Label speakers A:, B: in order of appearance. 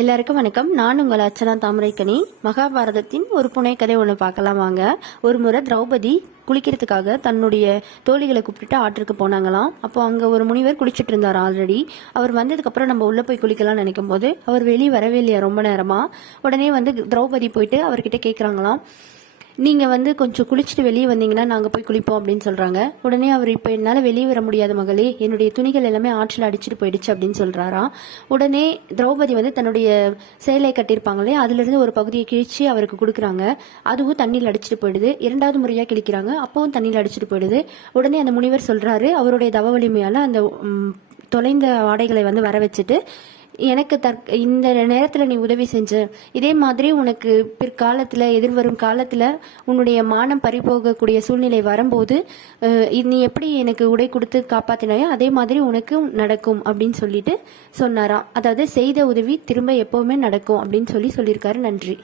A: எல்லாருக்கும் வணக்கம். நான் உங்கள் அர்ச்சனா தாமரைக்கனி. மகாபாரதத்தின் ஒரு புனைக்கதை ஒன்று பார்க்கலாம் வாங்க. ஒரு முறை திரௌபதி குளிக்கிறதுக்காக தன்னுடைய தோழிகளை கூப்பிட்டுட்டு ஆற்றுக்கு போனாங்களாம். அப்போ அங்கே ஒரு முனிவர் குளிச்சுட்டு இருந்தார் ஆல்ரெடி அவர் வந்ததுக்கப்புறம் நம்ம உள்ளே போய் குளிக்கலாம்னு நினைக்கும் போது அவர் வெளியே வரவே இல்லையா ரொம்ப நேரமாக உடனே வந்து திரௌபதி போயிட்டு அவர்கிட்ட கேட்குறாங்களாம் நீங்கள் வந்து கொஞ்சம் குளிச்சுட்டு வெளியே வந்தீங்கன்னா நாங்கள் போய் குளிப்போம் அப்படின்னு சொல்கிறாங்க உடனே அவர் இப்போ என்னால் வெளியே வர முடியாத மகளே என்னுடைய துணிகள் எல்லாமே ஆற்றில் அடிச்சிட்டு போயிடுச்சு அப்படின்னு சொல்கிறாராம் உடனே திரௌபதி வந்து தன்னுடைய சேலை கட்டியிருப்பாங்களே அதுலேருந்து ஒரு பகுதியை கிழிச்சு அவருக்கு கொடுக்குறாங்க. அதுவும் தண்ணியில் அடிச்சிட்டு போயிடுது. இரண்டாவது முறையாக கிழிக்கிறாங்க அப்பவும் தண்ணியில் அடிச்சிட்டு போயிடுது. உடனே அந்த முனிவர் சொல்கிறாரு அவருடைய தவ வலிமையால் அந்த தொலைந்த ஆடைகளை வந்து வர வச்சுட்டு எனக்கு தற் இந்த நேரத்தில் நீ உதவி செஞ்ச இதே மாதிரி உனக்கு பிற்காலத்தில் எதிர்வரும் காலத்தில் உன்னுடைய மானம் பறிபோகக்கூடிய சூழ்நிலை வரும்போது நீ எப்படி எனக்கு உடை கொடுத்து காப்பாற்றினாயோ அதே மாதிரி உனக்கும் நடக்கும் அப்படின்னு சொல்லிட்டு சொன்னாராம். அதாவது செய்த உதவி திரும்ப எப்போவுமே நடக்கும் அப்படின்னு சொல்லி சொல்லியிருக்காரு. நன்றி.